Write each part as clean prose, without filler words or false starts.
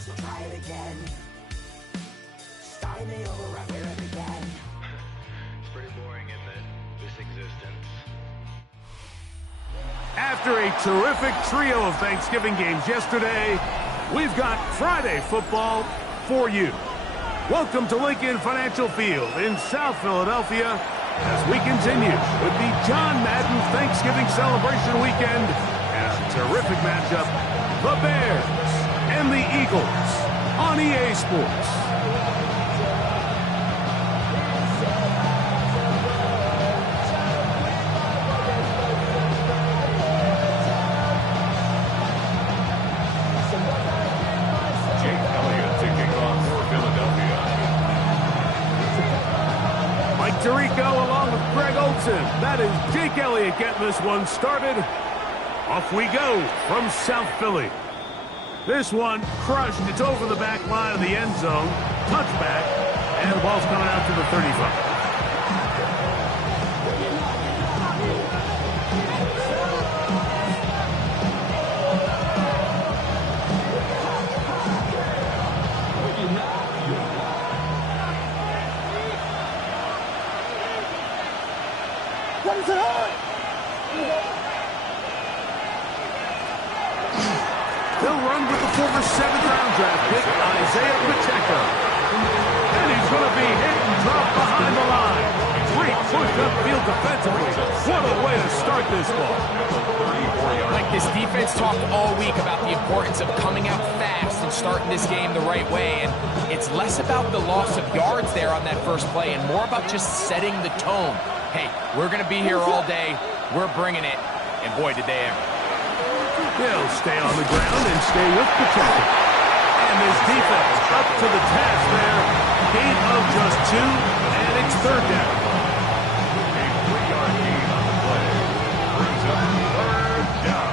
Try it again. Start me over right where it began. It's pretty boring in this existence. After a terrific trio of Thanksgiving games yesterday, we've got Friday football for you. Welcome to Lincoln Financial Field in South Philadelphia as we continue with the John Madden Thanksgiving celebration weekend and a terrific matchup, the Bears and the Eagles on EA Sports. That is Jake Elliott getting this one started. Off we go from South Philly. This one crushed. It's over the back line of the end zone. Touchback. And the ball's coming out to the 35. They'll run with the former 7th-round draft pick, Isaiah Pacheco. And he's going to be hit and dropped behind the line. Great push upfield defensively. What a way to start this ball. Like, this defense talked all week about the importance of coming out fast and starting this game the right way. And it's less about the loss of yards there on that first play and more about just setting the tone. Hey, we're going to be here all day. We're bringing it. And boy, did they ever. He'll stay on the ground and stay with Pacheco. And his defense up to the task there. Gain of just 2, and it's 3rd down. A 3-yard gain on the play. Brings up 3rd down.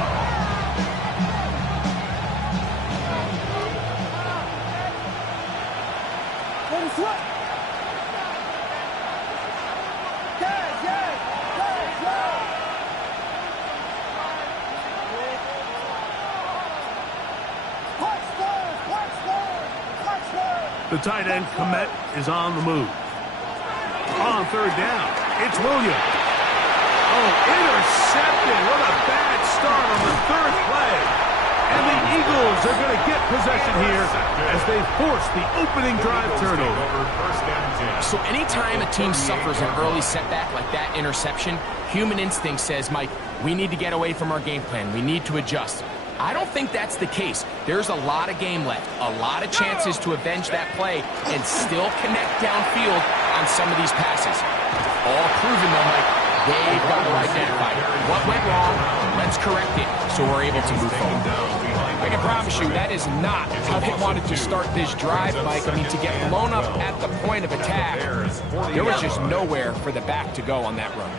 The tight end, Komet, is on the move. On 3rd down, it's Williams. Oh, intercepted. What a bad start on the 3rd play. And the Eagles are going to get possession here as they force the opening drive turnover. So anytime a team suffers an early setback like that interception, human instinct says, Mike, we need to get away from our game plan. We need to adjust. I don't think that's the case. There's a lot of game left, a lot of chances to avenge that play and still connect downfield on some of these passes. All proven, though, Mike, they've got to identify what went wrong, let's correct it so we're able to move forward. I can promise you that is not how they wanted to start this drive, Mike. I mean, to get blown up at the point of attack, there was just nowhere for the back to go on that run.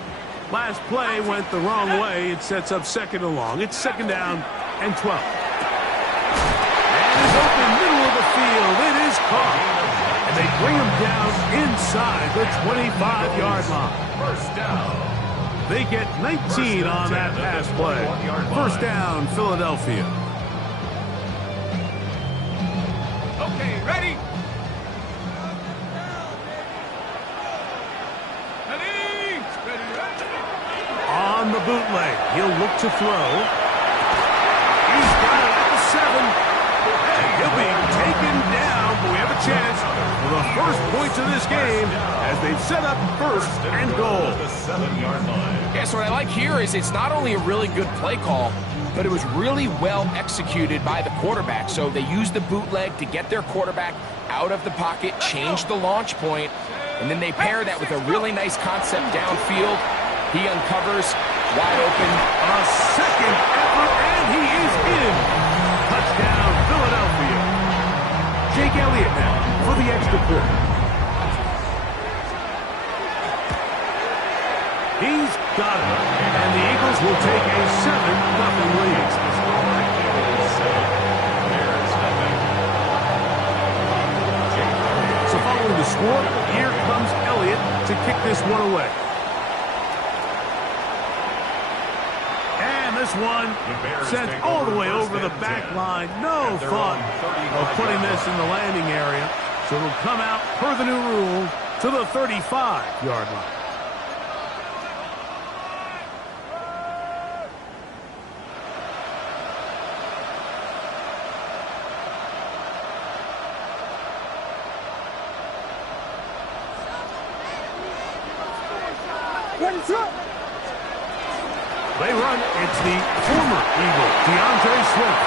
Last play went the wrong way. It sets up 2nd and long. It's 2nd down and 12. And it's open middle of the field. It is caught. And they bring him down inside the 25-yard line. 1st down. They get 19 on that pass play. 1st down, Philadelphia. Okay, ready? On the bootleg, he'll look to throw. He's got it at the 7. And he'll be taken down, but we have a chance for the first points of this game as they've set up 1st and goal. The 7-yard line. Yeah, so what I like here is it's not only a really good play call, but it was really well executed by the quarterback. So they used the bootleg to get their quarterback out of the pocket, change the launch point, and then they pair that with a really nice concept downfield. He uncovers, wide open. A 2nd effort, and he is in. Touchdown, Philadelphia. Jake Elliott now for the extra point. He's got it. And the Eagles will take a 7-0 lead. So following the score, here comes Elliott to kick this one away. And this one sent all the way over the back line. No thought of putting this in the landing area. So it'll come out per the new rule to the 35-yard line. They run. It's the former Eagle, DeAndre Swift.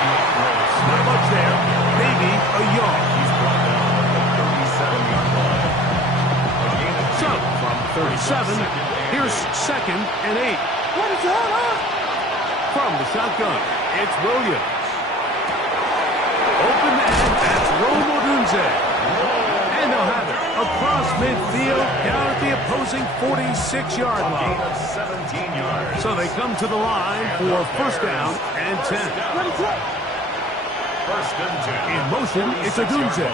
Not much there. Maybe a yard. He's brought down at the 37-yard line. A gain of So, from 37, here's 2nd and 8. From the shotgun, it's Williams. Open man, that's Rome Odunze. And they'll have it across midfield down at the opposing 46-yard line. gain of 17 yards. So they come to the line for first down and 10. First and 10. In motion, it's Odunze.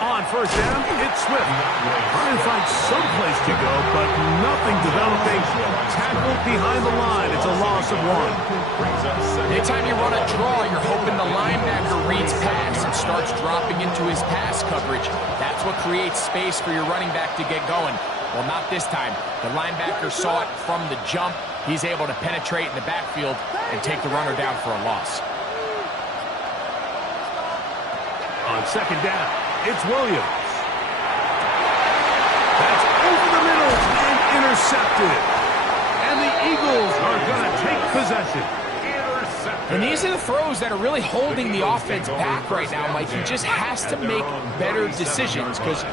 On first down, it's Swift. Trying to find some place to go, but nothing developing. Tackled behind the line. It's a loss of 1. Anytime you run a draw, you're hoping the linebacker reads pass and starts dropping into his pass coverage. That's what creates space for your running back to get going. Well, not this time. The linebacker saw it from the jump. He's able to penetrate in the backfield and take the runner down for a loss. On second down, it's Williams. That's over the middle and intercepted. And the Eagles are going to take possession. And these are the throws that are really holding the offense back right now, Mike. He just has to make better decisions because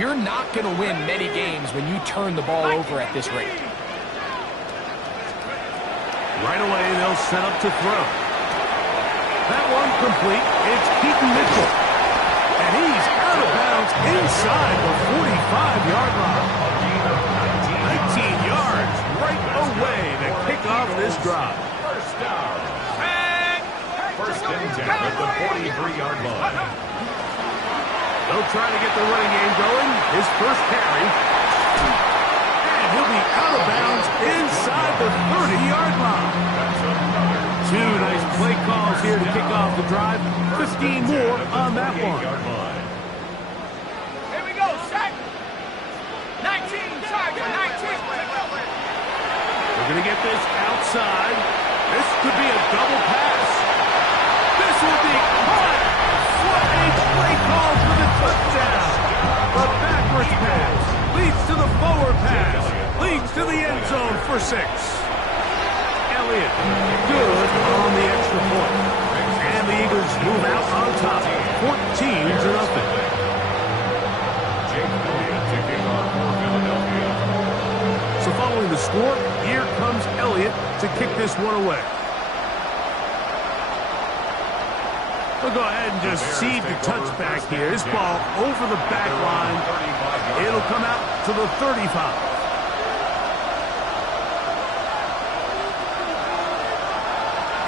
you're not going to win many games when you turn the ball over at this rate. Right away, they'll set up to throw. That one complete. It's Keaton Mitchell. And he's out of bounds inside the 45-yard line. 19 yards right away to kick off this drive. First down. First and 10 at the 43-yard line. They'll try to get the running game going. His first carry. And he'll be out of bounds inside the 30-yard line. Two nice play calls here to kick off the drive. 15 more on that one. Here we go, Shaq. 19, Tiger, 19. They're going to get this outside. This could be a double pass. This will be caught. What a play call for the touchdown. The backwards pass leads to the forward pass. Leads to the end zone for 6. Elliott, good on the extra point. And the Eagles move out on top, 14-0. Jake Elliott to kick off for Philadelphia. So following the score, here comes Elliott to kick this one away. We'll go ahead and just seed the touchback here. This ball over the back line. It'll come out to the 35.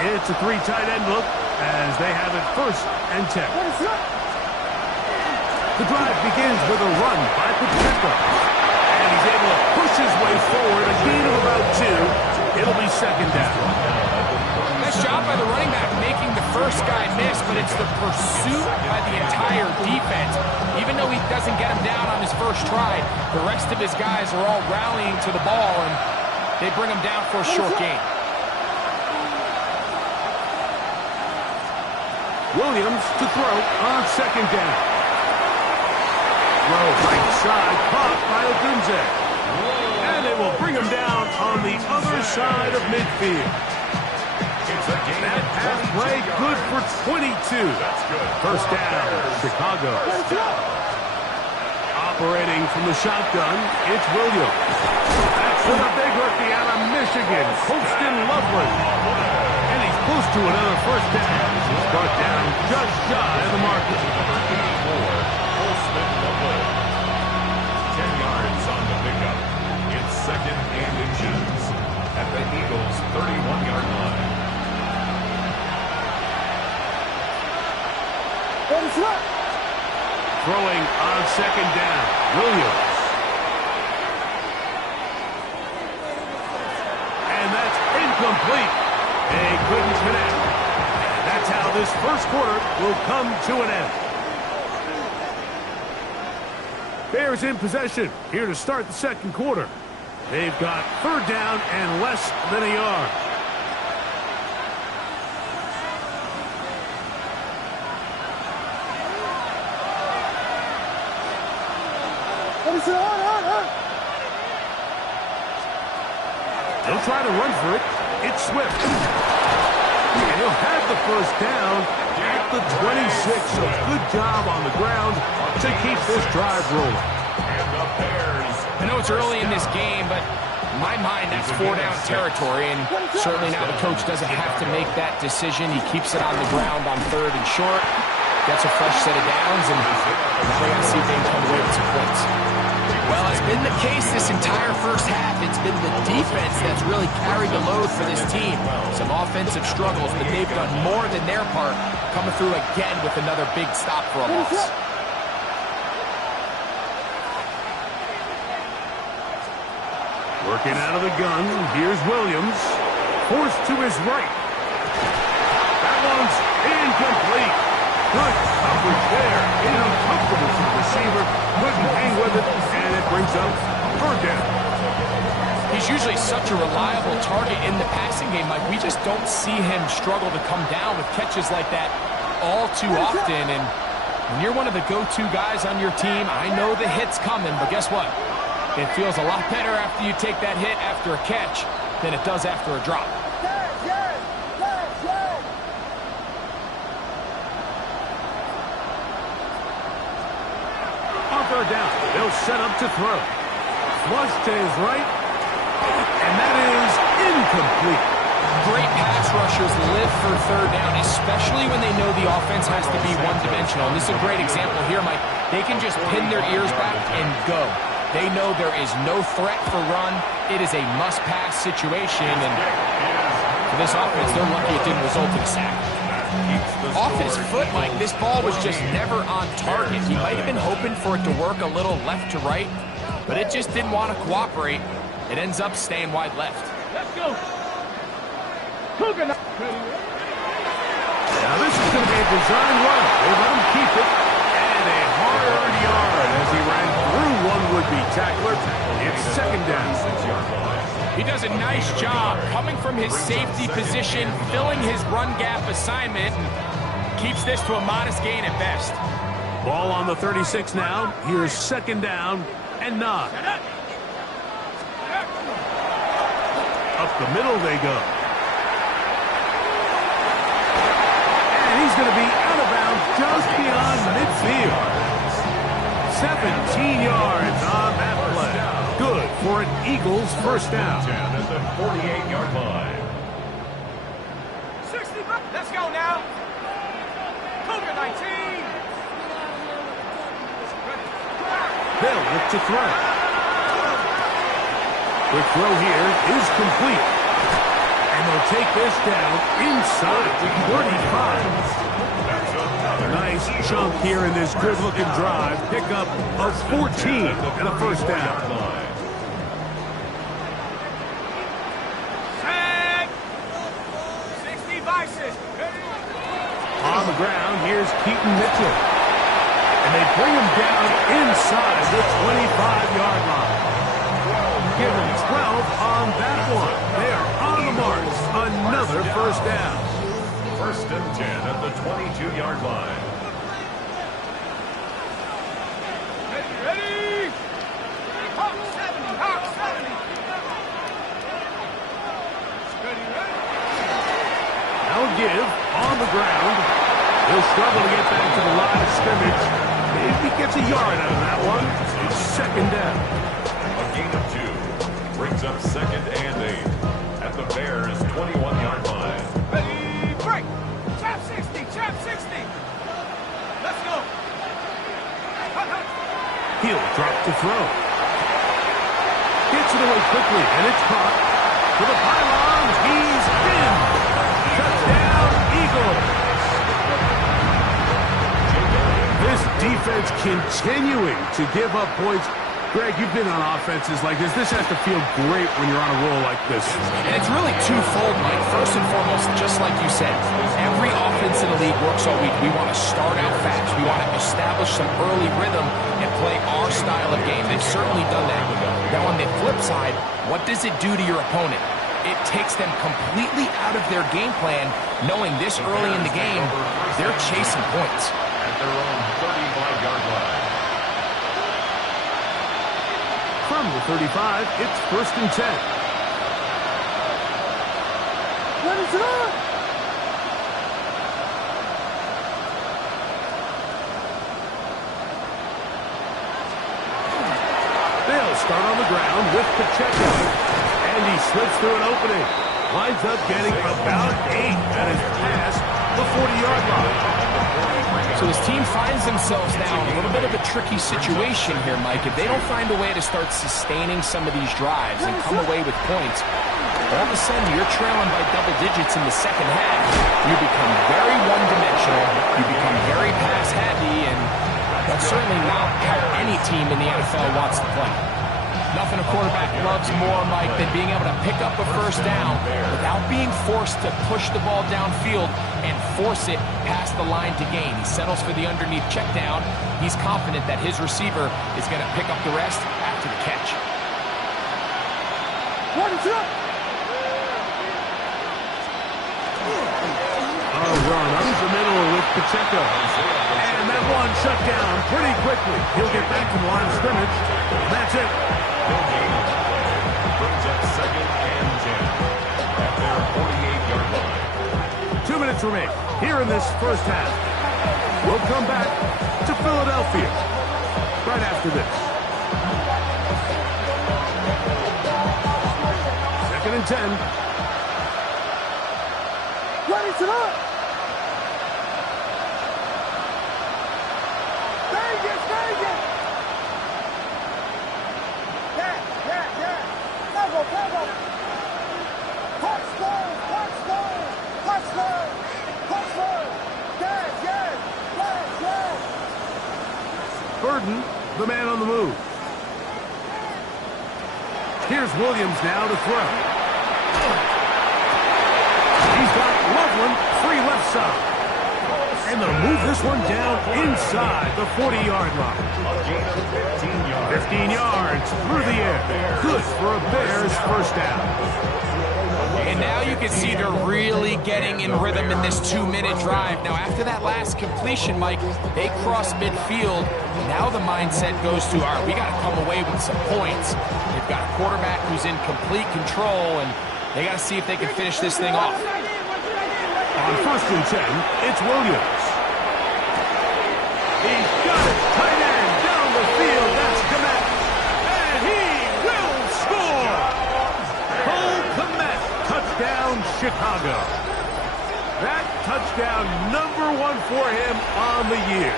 It's a 3 tight end look as they have it first and 10. The drive begins with a run by Pacheco. And he's able to push his way forward. A gain of about 2. It'll be second down. Nice job by the running back making the first guy miss, but it's the pursuit by the entire defense. Even though he doesn't get him down on his first try, the rest of his guys are all rallying to the ball, and they bring him down for a short gain. Williams to throw on second down. Throw right side, caught by Odunze. And they will bring him down on the other side of midfield. That pass play good for 22. First down, Chicago. Operating from the shotgun, it's Williams. That's for the big rookie out of Michigan, Colston Loveland. And he's close to another first down. He's brought down just shy of the marker. 10 yards on the pickup. It's second and inches at the Eagles' 31-yard line. Throwing on second down, Williams. Incomplete. They couldn't connect. And that's how this first quarter will come to an end. Bears in possession here to start the second quarter. They've got third down and less than a yard. They'll try to run for it. It's Swift. And he'll have the first down at the 26. So good job on the ground to keep this drive rolling. And the Bears. I know it's early in this game, but in my mind, that's 4-down territory, and certainly now the coach doesn't have to make that decision. He keeps it on the ground on third and short, gets a fresh set of downs, and now they got to see if they can come away with some points. Well, it's been the case this entire first half. It's been the defense that's really carried the load for this team. Some offensive struggles, but they've done more than their part, coming through again with another big stop for a loss. Working out of the gun, here's Williams. Forced to his right. That one's incomplete. Good coverage there. Uncomfortable to the receiver. Couldn't hang with it, and it brings up third down. He's usually such a reliable target in the passing game. Like, we just don't see him struggle to come down with catches like that all too often. And when you're one of the go-to guys on your team, I know the hit's coming, but guess what? It feels a lot better after you take that hit after a catch than it does after a drop. On third down, they'll set up to throw. Flush to his right, and that is incomplete. Great pass rushers live for third down, especially when they know the offense has to be one-dimensional. And this is a great example here, Mike. They can just pin their ears back and go. They know there is no threat for run. It is a must-pass situation, and for this offense, they're lucky it didn't result in a sack. Off his foot, Mike, this ball was just never on target. He might have been hoping for it to work a little left to right, but it just didn't want to cooperate. It ends up staying wide left. Let's go. Now this is going to be a design run. They let him keep it, and a hard yard as he ran through one would-be tackler. It's second down. He does a nice job coming from his safety position, filling his run gap assignment, and keeps this to a modest gain at best. Ball on the 36 now. Here's second down and 9. Up the middle they go. And he's going to be out of bounds just beyond midfield. 17 yards on that play. Good for an Eagles first down. At the 48-yard line. 60. Let's go now. Cougar 19. Ville look to throw. Quick throw here is complete. And they'll take this down inside the 35. Nice chunk here in this good-looking drive. Pickup of 14 and a first down. Tag. 60 Vices. On the ground, here's Keaton Mitchell. And they bring him down inside the 25-yard line. Give him 12 on that one. They are on the mark. Another first down. First and 10 at the 22-yard line. Ready. Hawk 70. Hawk 70. Ready. Now a give on the ground. He'll struggle to get back to the line of scrimmage. If he gets a yard out of that one, it's second down. A gain of 2 brings up second and 8 at the Bears' 21-yard line. Ready. Break. Chop 60. Chop 60. Let's go. He'll drop to throw. Gets it away quickly, and it's caught. To the pylon, he's in. Touchdown, Eagles. This defense continuing to give up points Greg, you've been on offenses like this. This has to feel great when you're on a roll like this. And it's really twofold, Mike. First and foremost, just like you said, every offense in the league works all week. We want to start out fast. We want to establish some early rhythm and play our style of game. They've certainly done that. Now, on the flip side, what does it do to your opponent? It takes them completely out of their game plan, knowing this early in the game, they're chasing points. At their own 35-yard line. From the 35, it's 1st and 10. What is it on? They'll start on the ground with Pacheco. And he slips through an opening. Winds up getting about 8 at his pass, the 40-yard line. So his team finds themselves now in a little bit of a tricky situation here, Mike. If they don't find a way to start sustaining some of these drives and come away with points, all of a sudden you're trailing by double digits in the second half. You become very one-dimensional. You become very pass-heavy, and that's certainly not how any team in the NFL wants to play. Nothing a quarterback loves more, Mike, than being able to pick up a first down without being forced to push the ball downfield and force it past the line to gain. He settles for the underneath check down. He's confident that his receiver is going to pick up the rest after the catch. What is up? A run up the middle with Pacheco. And that one shut down pretty quickly. He'll get back to the line of scrimmage. That's it. Brings up 2nd and 10 at their 48-yard line. 2 minutes remain here in this first half. We'll come back to Philadelphia right after this. 2nd and 10. What is it on? Vegas, Vegas! Yeah. Cover. Touchdown! Yes! Burden, the man on the move. Here's Williams now to throw. He's got Loveland free left side. And they'll move this one down inside the 40-yard line. A gain of 15 yards. 15 yards through the air. Good for a Bears first down. And now you can see they're really getting in rhythm in this 2-minute drive. Now, after that last completion, Mike, they cross midfield. Now the mindset goes to, all right, we got to come away with some points. They've got a quarterback who's in complete control, and they got to see if they can finish this thing off. On 1st and 10, it's Williams. He's got it. Tight end down the field. That's Komet. And he will score. Cole Komet. Touchdown, Chicago. That touchdown, #1 for him on the year.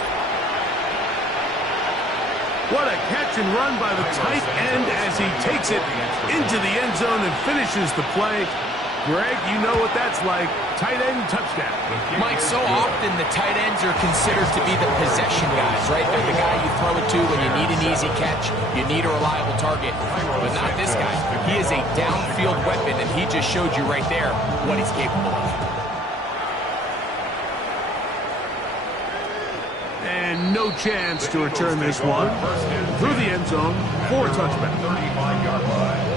What a catch and run by the tight end as he takes it into the end zone and finishes the play. Greg, you know what that's like. Tight end touchdown. Mike, so often the tight ends are considered to be the possession guys, right? They're the guy you throw it to when you need an easy catch, you need a reliable target, but not this guy. He is a downfield weapon, and he just showed you right there what he's capable of. And no chance to return this one through the end zone for a touchback. 35-yard line.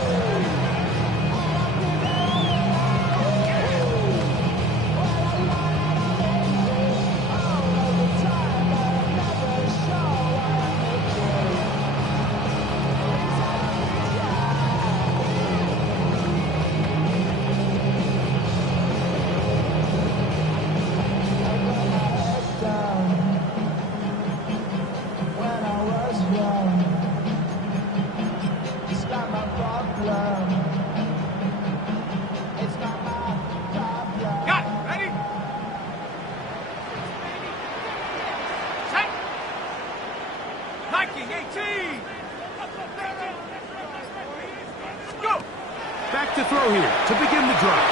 Back to throw here to begin the drive.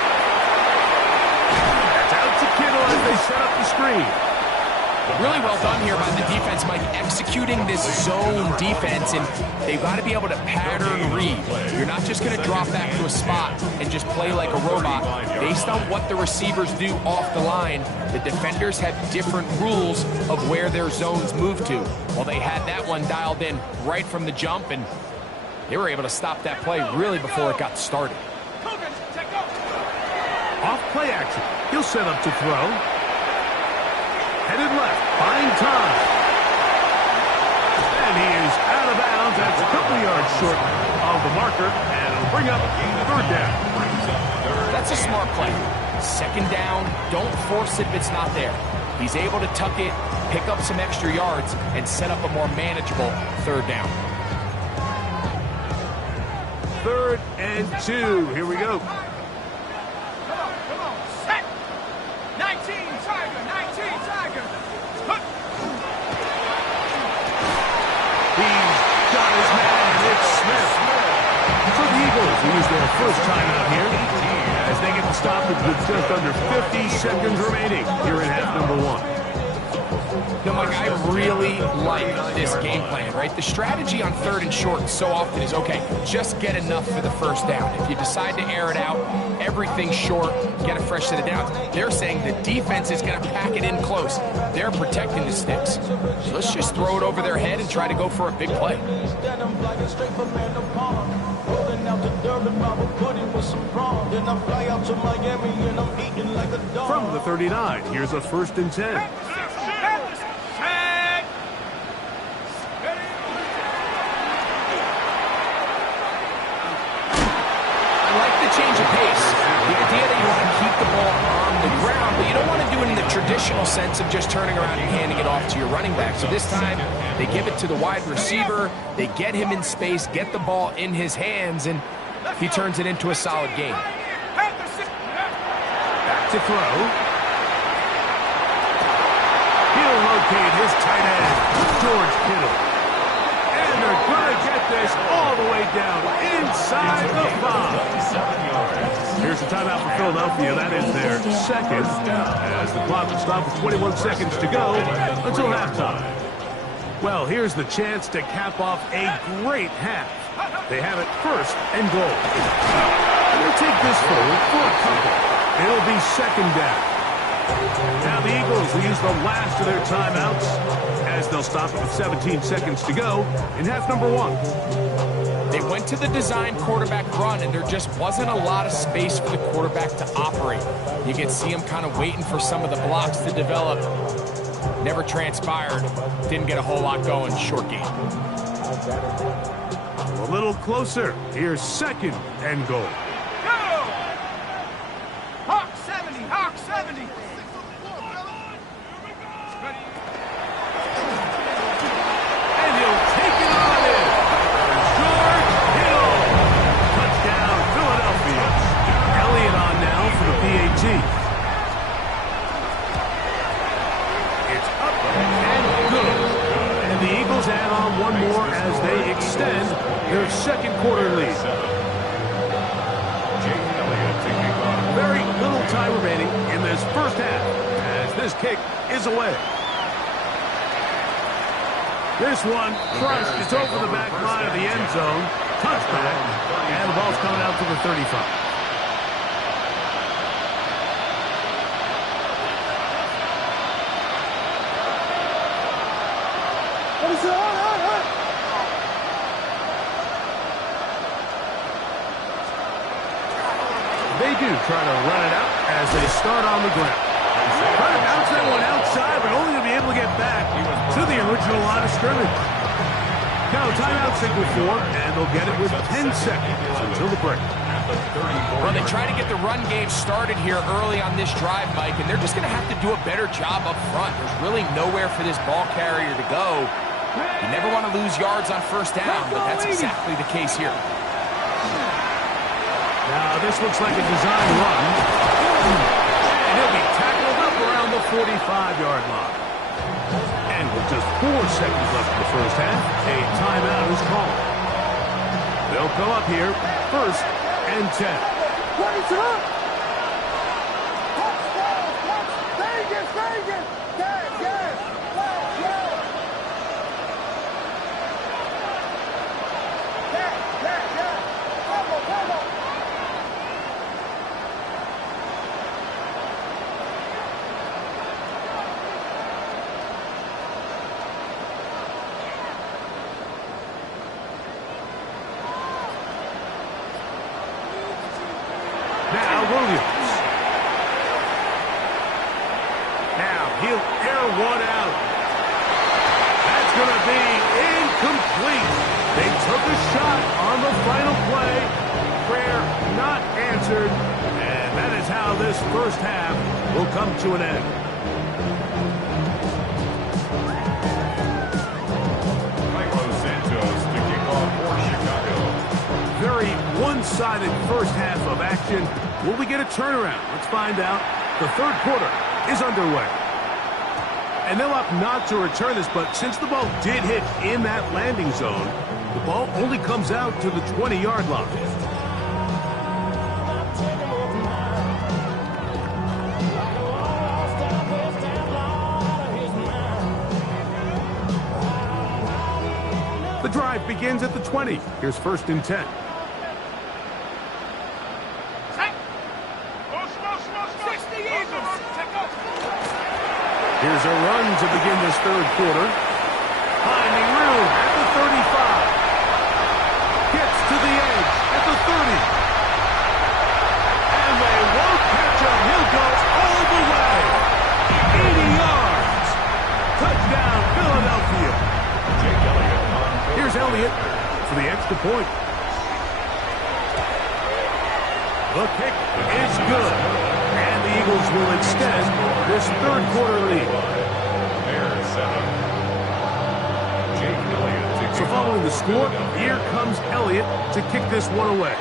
That's out to Kittle as they set up the screen. Really well done here by the defense, Mike, executing this zone defense, and they've got to be able to pattern read. You're not just going to drop back to a spot and just play like a robot. Based on what the receivers do off the line, the defenders have different rules of where their zones move to. Well, they had that one dialed in right from the jump, and they were able to stop that play really before it got started. Off play action. He'll set up to throw. Headed left, buying time. And he is out of bounds. That's a couple yards short of the marker, and it'll bring up third down. That's a smart play. Second down, don't force it if it's not there. He's able to tuck it, pick up some extra yards, and set up a more manageable third down. 3rd and 2. Here we go. Come on, set. 19, Tiger, 19, Tiger. He's got his man, and it's Smith. For the Eagles, who use their first timeout here, as they get the stop with just under 50 seconds remaining here in half number 1. You know, Mike, I really like this game plan, right? The strategy on 3rd and short so often is, okay, just get enough for the first down. If you decide to air it out, everything short, get a fresh set of downs. They're saying the defense is going to pack it in close. They're protecting the sticks. So let's just throw it over their head and try to go for a big play. From the 39, here's a 1st and 10. Change of pace. The idea that you want to keep the ball on the ground, but you don't want to do it in the traditional sense of just turning around and handing it off to your running back. So this time, they give it to the wide receiver, they get him in space, get the ball in his hands, and he turns it into a solid game. Back to throw. He'll locate his tight end, George Kittle. And they're going to get this all the way down inside the 5. Here's the timeout for Philadelphia. That is their second, as the clock will stop with 21 seconds to go until halftime. Well, here's the chance to cap off a great half. They have it 1st and goal. And they'll take this forward for a couple. It'll be 2nd down. Now the Eagles will use the last of their timeouts as they'll stop it with 17 seconds to go in half number 1. They went to the design quarterback run, and there just wasn't a lot of space for the quarterback to operate. You could see him kind of waiting for some of the blocks to develop. Never transpired. Didn't get a whole lot going. Short game. A little closer. Here's 2nd and goal. Hawk 70, Hawk 70. And he'll take it on in. George Kittle. Touchdown, Philadelphia. Elliott on now for the PAT. It's up and good. And the Eagles add on one more as they extend their 2nd quarter lead. Very little time remaining in this first half as this kick is away. This one crushed. It's over the back line of the end zone. Touchback. And the ball's coming out to the 35. They do try to run it out as they start on the ground. Trying to bounce that one outside, but only to be able to get back to the original line of scrimmage. Now, timeout signal for, and they'll get it with 10 seconds until the break. Well, they try to get the run game started here early on this drive, Mike, and they're just going to have to do a better job up front. There's really nowhere for this ball carrier to go. You never want to lose yards on 1st down, but that's exactly the case here. Now, this looks like a design run. And he'll be tackled up around the 45-yard line. And with just 4 seconds left in the first half, a timeout is called. They'll go up here, 1st and 10. Williams. Now he'll air one out. That's going to be incomplete. They took a shot on the final play. Prayer not answered. And that is how this first half will come to an end. Very one-sided first half of action. Will we get a turnaround? Let's find out. The third quarter is underway. And they'll opt not to return this, but since the ball did hit in that landing zone, the ball only comes out to the 20-yard line. The drive begins at the 20. Here's 1st and 10. Here's a run to begin this third quarter. Finding room at the 35. Gets to the edge at the 30. And they won't catch him. He'll go all the way. 80 yards. Touchdown, Philadelphia. Here's Elliott for the extra point. The kick is good. And the Eagles will extend this third quarter lead. So following the score, here comes Elliott to kick this one away.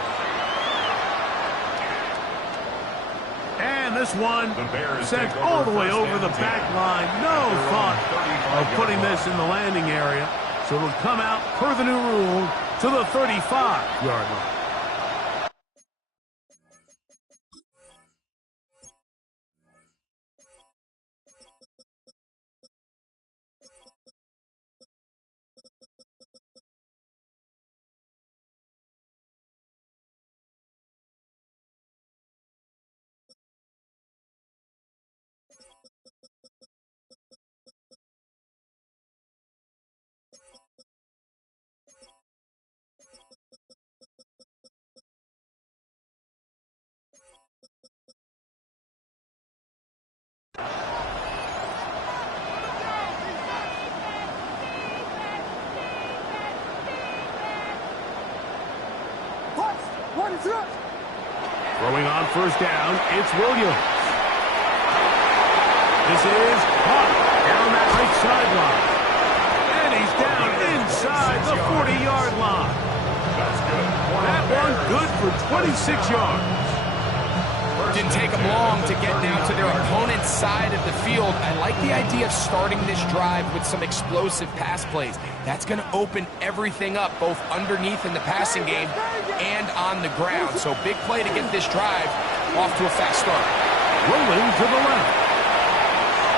And this one sent all the way over the back line. No thought of putting this in the landing area. So it'll come out per the new rule to the 35-yard line. Throwing on first down, it's Williams. This is Hawk down that right sideline. And he's down inside the 40-yard line. That's good. That one good for 26 yards. Didn't take them long to get down to their opponent's side of the field. I like the idea of starting this drive with some explosive pass plays. That's going to open everything up, both underneath in the passing game and on the ground. So big play to get this drive off to a fast start. Rolling to the left.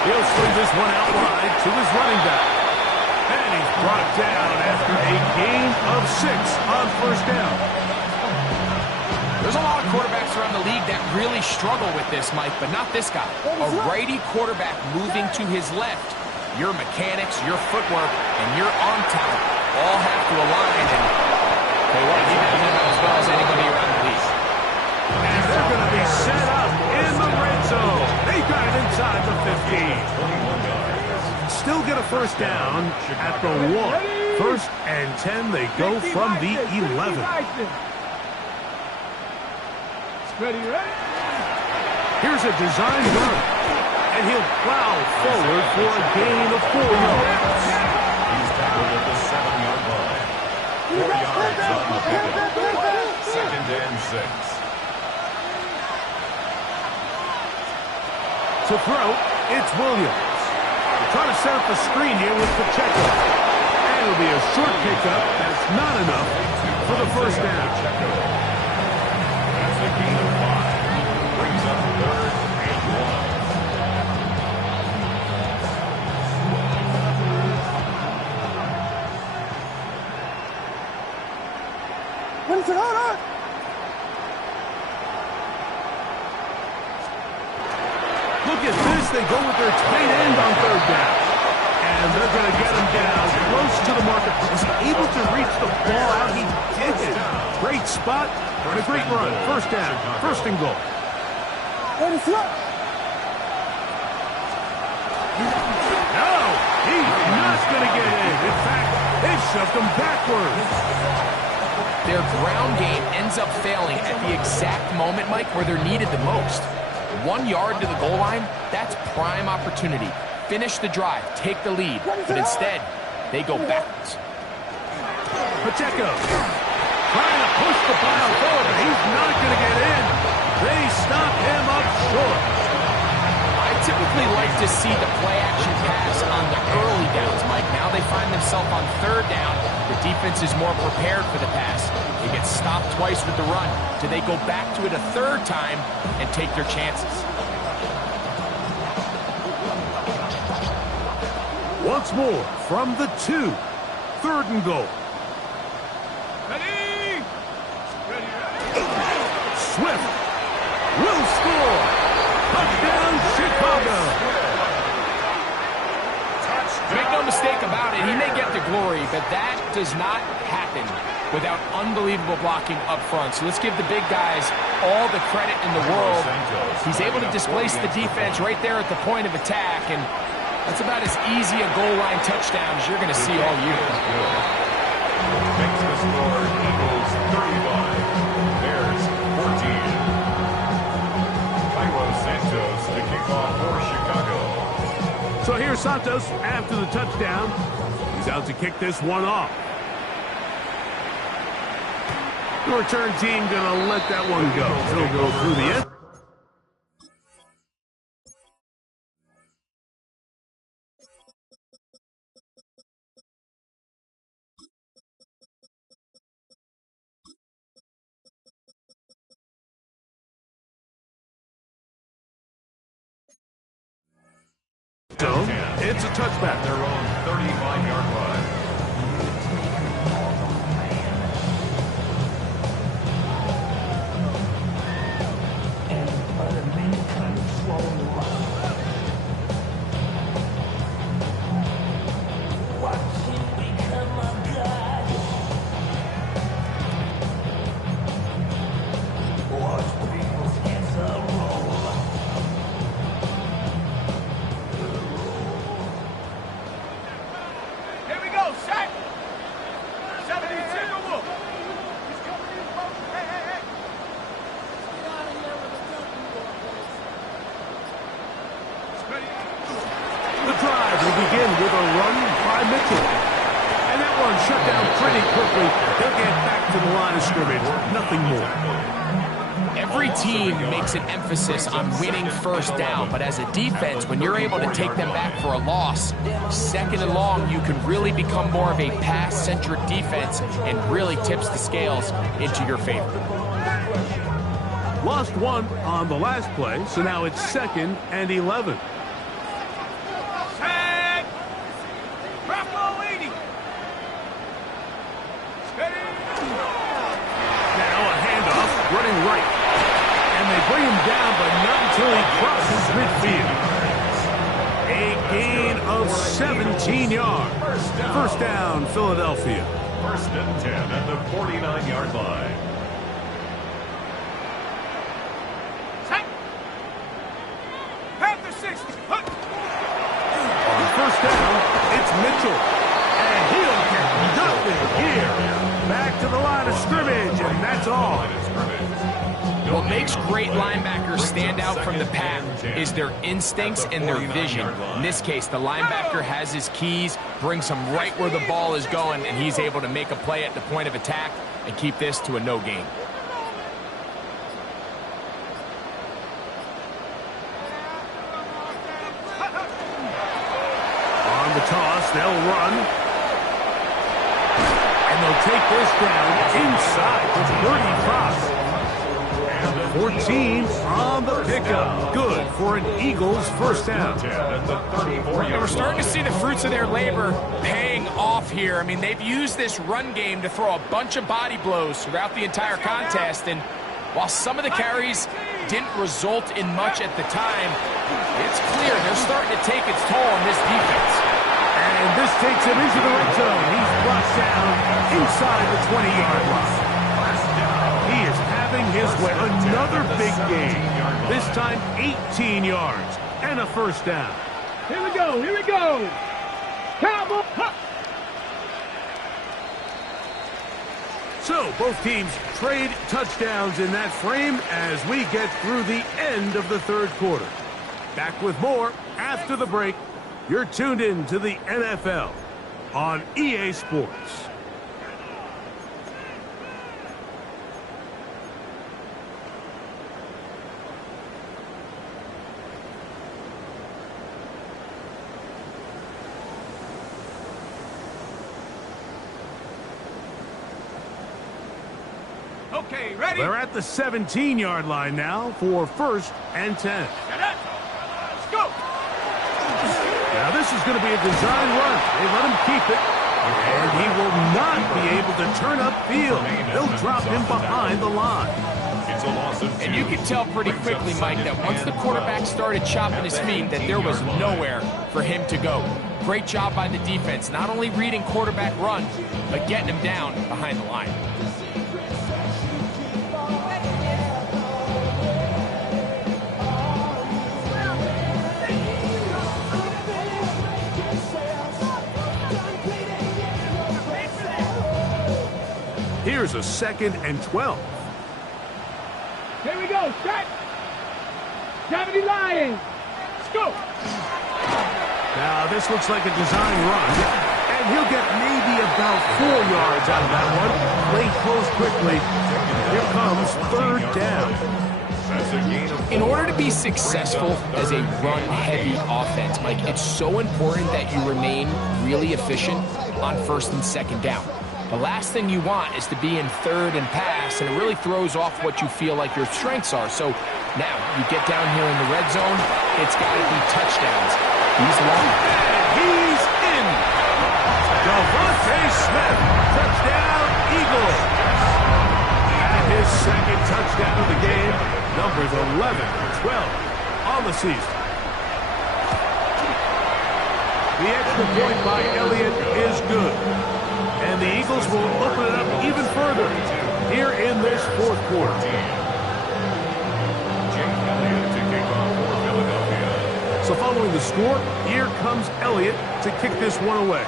He'll swing this one out wide to his running back. And he's brought down after a gain of 6 on first down. There's a lot of quarterbacks around the league that really struggle with this, Mike, but not this guy. A righty quarterback moving to his left. Your mechanics, your footwork, and your arm talent all have to align. And hey, what, he does it as well as anybody around the league. And they're going to be set up in the red zone. They got it inside the 15. Still get a first down at the 1. 1st and 10, they go from the 11. Ready? Here's a design run, and he'll plow forward for a gain of 4 yards. He's tackled at the 7-yard line. 4 yards on the pickup. 2nd and 6. To throw, it's Williams. They're trying to set up the screen here with Pacheco. And it'll be a short pickup. That's not enough for the first down. That's a gain of 5. Brings up 3rd and 1. Look at this. They go with their tight end on 3rd down. And they're going to get him down close to the marker. Was he able to reach the ball out? He did. Great spot and a great run. First down. 1st and goal. No, he's not going to get in. In fact, they shoved him backwards. Their ground game ends up failing at the exact moment, Mike, where they're needed the most. 1 yard to the goal line, that's prime opportunity. Finish the drive, take the lead, but instead, they go backwards. Pacheco trying to push the pile forward. He's not going to get in. They stop him up short. I typically like to see the play-action pass on the early downs, Mike. Now they find themselves on third down. The defense is more prepared for the pass. They get stopped twice with the run. Do they go back to it a third time and take their chances? Once more from the 2. 3rd and goal. Ready? Swift will score. Touchdown, Chicago. Make no mistake about it, he may get the glory, but that does not happen without unbelievable blocking up front. So let's give the big guys all the credit in the world. He's able to displace the defense right there at the point of attack, and that's about as easy a goal line touchdown as you're going to see all year. Makes the score Eagles 35, Bears 14. Santos to kick off for Chicago. So here's Santos after the touchdown. He's out to kick this one off. The return team going to let that one go. He'll go through the end. It's a touchback. Their own 35-yard line. The drive will begin with a run by Mitchell. And that one shut down pretty quickly. They'll get back to the line of scrimmage. Nothing more. Every team makes an emphasis on winning first down, but as a defense, when you're able to take them back for a loss, second and long, you can really become more of a pass-centric defense and really tips the scales into your favor. Lost one on the last play, so now it's 2nd and 11. Tag! Bravo 80! Steady! Now a handoff, running right. And they bring him down, but not until he crosses midfield. A gain of 17 yards. First down, Philadelphia. 1st and 10 at the 49-yard line. Set! Panther 60! Hook! On first down, it's Mitchell. And he'll get nothing here. Back to the line of scrimmage, and that's all. What makes great linebackers stand out from the pack is their instincts and their vision. In this case, the linebacker has his keys, brings him right where the ball is going, and he's able to make a play at the point of attack and keep this to a no gain. On the toss, they'll run. And they'll take this down inside to Birdie Cross. 14 on the pickup. Good for an Eagles first down. And we're starting to see the fruits of their labor paying off here. I mean, they've used this run game to throw a bunch of body blows throughout the entire contest. And while some of the carries didn't result in much at the time, it's clear they're starting to take its toll on this defense. And this takes him into the red zone. He's brought down inside the 20-yard line. He is having his way. Another big gain. This time 18 yards and a first down. Here we go, here we go. Cowboy. So both teams trade touchdowns in that frame as we get through the end of the third quarter. Back with more after the break. You're tuned in to the NFL on EA Sports. Okay, ready? They're at the 17-yard line now for 1st and 10. Let's go. Now this is going to be a design run. They let him keep it, and he will not be able to turn upfield. They'll drop him behind the line. It's a loss of 2. And you can tell pretty quickly, Mike, that once the quarterback started chopping his feet, that there was nowhere for him to go. Great job by the defense, not only reading quarterback run, but getting him down behind the line. Here's a 2nd and 12. Here we go, set. Gravity Lions. Let's go. Now this looks like a design run, and he'll get maybe about 4 yards out of that one. Play close quickly. Here comes 3rd down. That's a gain of 4. In order to be successful as a run-heavy offense, Mike, it's so important that you remain really efficient on 1st and 2nd down. The last thing you want is to be in 3rd and pass, and it really throws off what you feel like your strengths are. So now you get down here in the red zone, it's got to be touchdowns. He's long. He's in. Szsn, touchdown, Eagles. And his 2nd touchdown of the game, numbers 11 and 12 on the season. The extra point by Elliott is good. And the Eagles will open it up even further here in this 4th quarter. So following the score, here comes Elliott to kick this one away.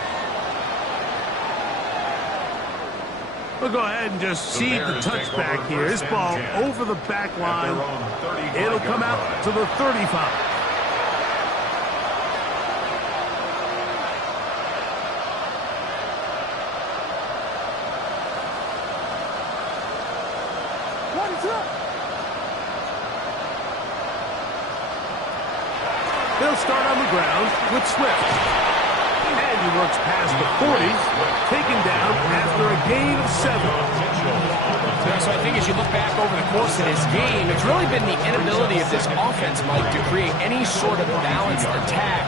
We'll go ahead and just seed the touchback here. This ball over the back line. It'll come out to the 35. They'll start on the ground with Swift. And he works past the 40, taken down after a gain of 7. So I think as you look back over the course of this game, it's really been the inability of this offense, Mike, to create any sort of balanced attack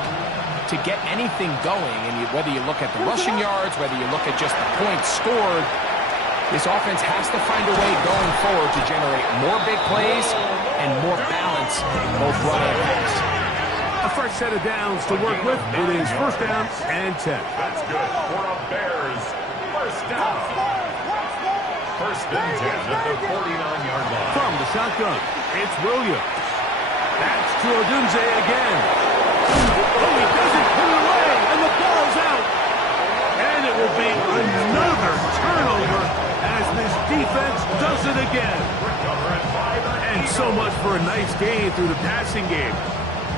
to get anything going. And whether you look at the rushing yards, whether you look at just the points scored, this offense has to find a way going forward to generate more big plays and more balance in both run and pass. A fresh set of downs to work with. It is 1st down and 10. That's good for a Bears 1st down. 1st and 10 at the 49-yard line. From the shotgun, it's Williams. That's to Odunze again. Oh, he doesn't put it away, and the ball's out. And it will be another turnover as this defense does it again. And so much for a nice gain through the passing game.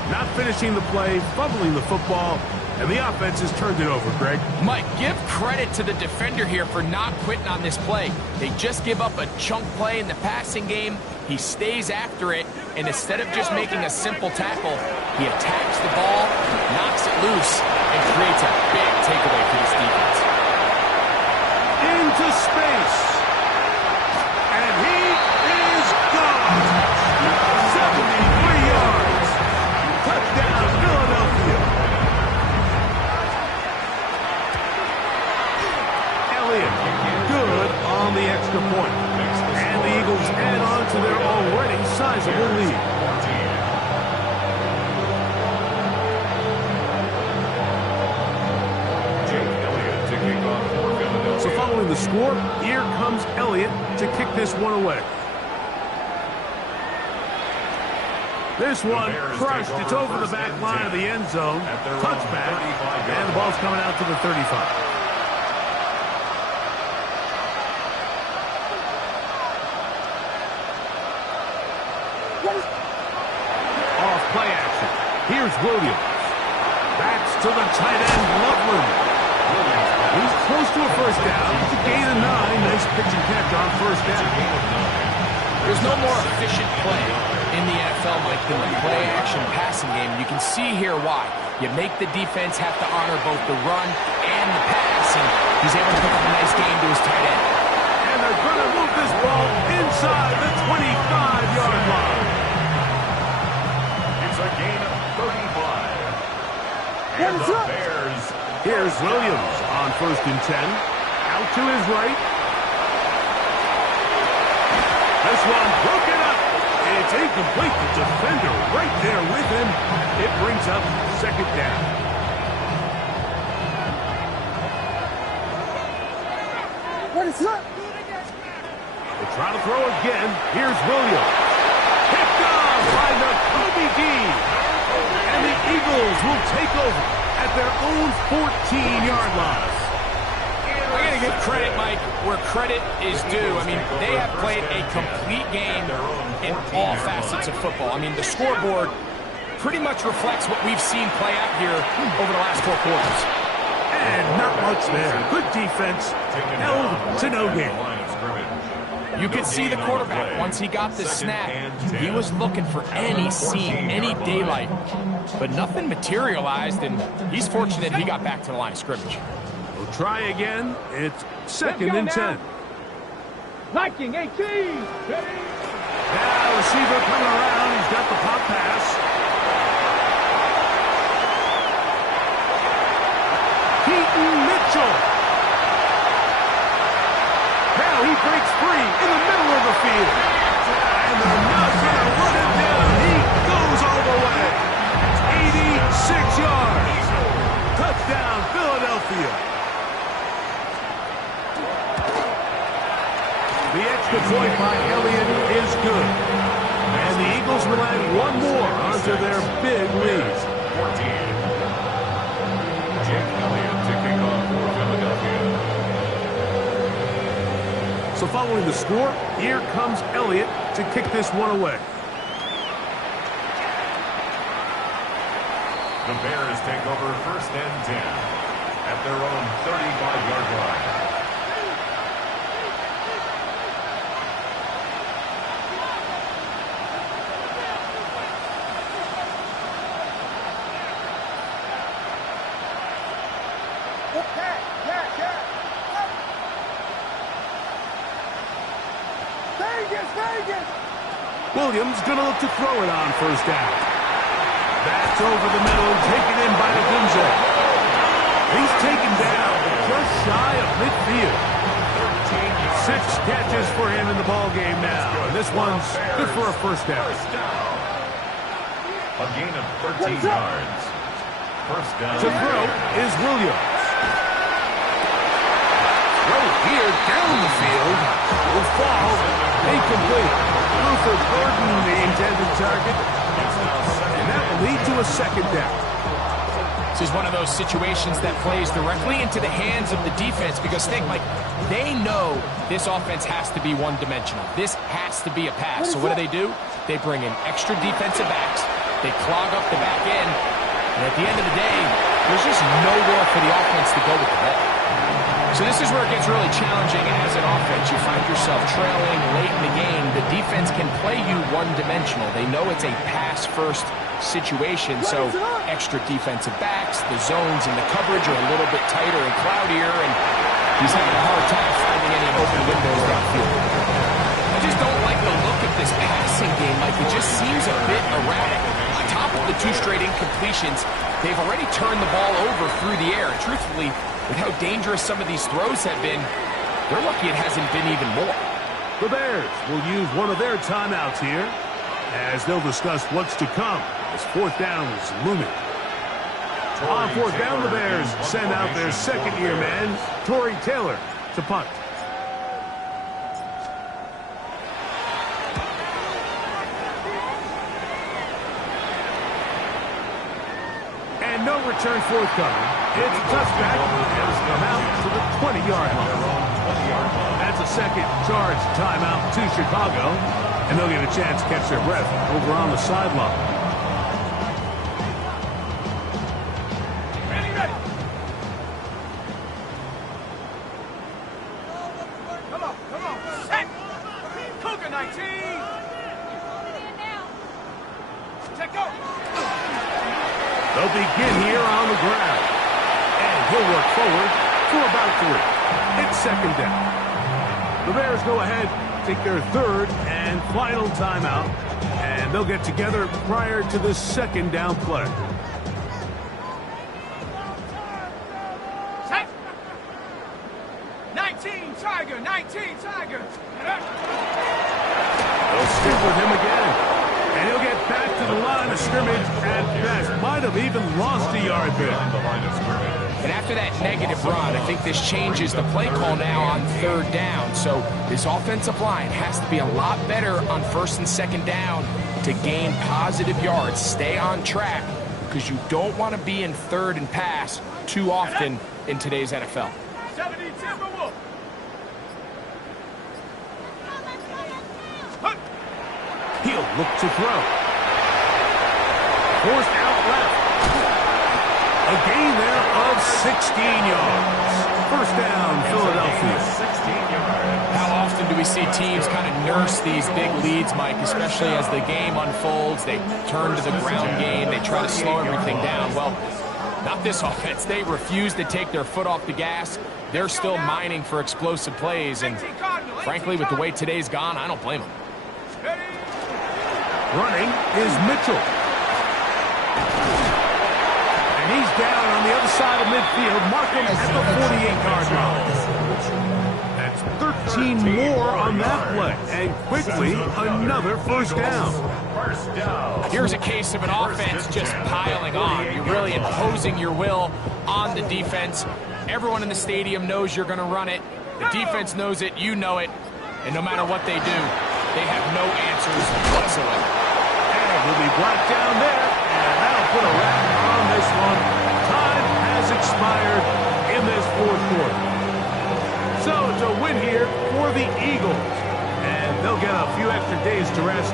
Not finishing the play, fumbling the football, and the offense has turned it over, Greg. Mike, give credit to the defender here for not quitting on this play. They just give up a chunk play in the passing game. He stays after it, and instead of just making a simple tackle, he attacks the ball, knocks it loose, and creates a big takeaway for this defense. Into space. And he is gone. 73 yards. Touchdown, Philadelphia. Elliott, good on the extra point. And the Eagles add on to their already sizable lead. So following the score, here comes Elliott to kick this one away. This one crushed. It's over the back line of the end zone. Touchback. And the ball's coming out to the 35. Off play action. Here's Williams. Backs to the tight end, Loveland. He's close to a first down. It's a gain of 9. Nice pitch and catch on first down. There's no more efficient play in the NFL, Mike, than the play-action passing game. You can see here why. You make the defense have to honor both the run and the pass, and he's able to pick up a nice game to his tight end. And they're going to move this ball inside the 25-yard line. It's a gain of 35. And the Bears. Here's Williams on 1st and 10. Out to his right. This one broken up. It's incomplete. The defender right there with him. It brings up 2nd down. What is up? They try to throw again. Here's Williams. Picked off by Nakobe Dean. And the Eagles will take over at their own 14-yard line. I got to give credit, Mike, where credit is due. I mean, they have played a complete game in all facets of football. I mean, the scoreboard pretty much reflects what we've seen play out here over the last 4 quarters. And not much there. Good defense. Held to no gain. You could see the quarterback, once he got the snap, he was looking for any seam, any daylight. But nothing materialized, and he's fortunate he got back to the line of scrimmage. We'll try again. It's 2nd and 10. Liking 18. Now receiver coming around. He's got the pop pass. Keaton Mitchell. Now he breaks free in the middle of the field. And they're not going to run him down. He goes all the way. 86 yards. Touchdown, Philadelphia. The extra point by Elliott is good. And the Eagles will add one more onto their big lead. 14. Jake Elliott to kick off for Philadelphia. So following the score, here comes Elliott to kick this one away. The Bears take over 1st and 10 at their own 35-yard line. Williams going to look to throw it on 1st down. That's over the middle and taken in by Nagunze. He's taken down just shy of midfield. 6 catches for him in the ball game now. And this one's good for a 1st down. A gain of 13 yards. 1st down. To throw is Williams. Throw here down the field. Will fall. Incomplete. Luther Gordon, the intended target. And that will lead to a 2nd down. This is one of those situations that plays directly into the hands of the defense because think, Mike, they know this offense has to be one-dimensional. This has to be a pass. So what do? They bring in extra defensive backs. They clog up the back end. And at the end of the day, there's just nowhere for the offense to go with the ball. So this is where it gets really challenging as an offense. You find yourself trailing late in the game. The defense can play you one-dimensional. They know it's a pass-first situation, so extra defensive backs, the zones and the coverage are a little bit tighter and cloudier, and he's having a hard time finding any open windows downfield. I just don't like the look of this passing game. Like, it just seems a bit erratic. On top of the 2 straight incompletions, they've already turned the ball over through the air, and truthfully, with how dangerous some of these throws have been, they're lucky it hasn't been even more. The Bears will use one of their timeouts here as they'll discuss what's to come as 4th down is looming. On 4th down, the Bears send out their 2nd-year man, Torrey Taylor, to punt. no return forthcoming. It's a touchback, and it's come out to the 20-yard line. That's a second charge timeout to Chicago, and they'll get a chance to catch their breath over on the sideline. Ready, ready. Come on. Set. Cougar 19. Check go. They'll begin here on the ground. And he'll work forward for about 3. It's second down. The Bears go ahead, take their third and final timeout, and they'll get together prior to the second down play. Set. 19 Tiger. They'll stick with him again. And he'll get back to the line of scrimmage at best. Might have even lost a yard there. And after that negative run, I think this changes the play call now on third down. So this offensive line has to be a lot better on first and second down to gain positive yards. Stay on track because you don't want to be in third and pass too often in today's NFL. 70 Timberwolf. He'll look to throw. Forced out left. A gain there of 16 yards. First down, Philadelphia. 16 yards. How often do we see teams kind of nurse these big leads, Mike, especially as the game unfolds? They turn to the ground game. They try to slow everything down. Well, not this offense. They refuse to take their foot off the gas. They're still mining for explosive plays. And frankly, with the way today's gone, I don't blame them. Running is Mitchell. And he's down on the other side of midfield. Mark him at the 48-yard line. That's 13 more on that play. And quickly, another first down. Here's a case of an offense just piling on. You're really imposing your will on the defense. Everyone in the stadium knows you're going to run it. The defense knows it. You know it. And no matter what they do, they have no answers whatsoever. Will be blocked down there, and that'll put a wrap on this one. Time has expired in this fourth quarter. So it's a win here for the Eagles, and they'll get a few extra days to rest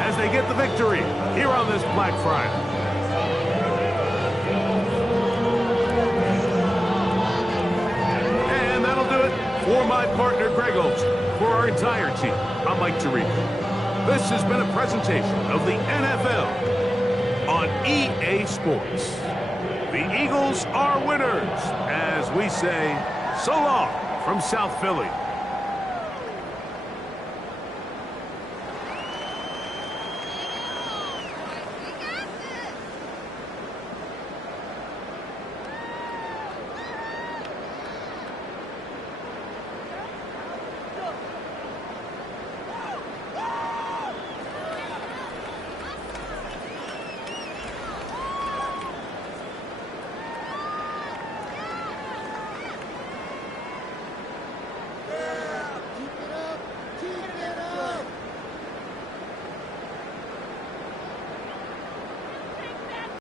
as they get the victory here on this Black Friday. And that'll do it for my partner Greg Olson. For our entire team, I'm Mike Tirico. This has been a presentation of the NFL on EA Sports. The Eagles are winners, as we say so long from South Philly.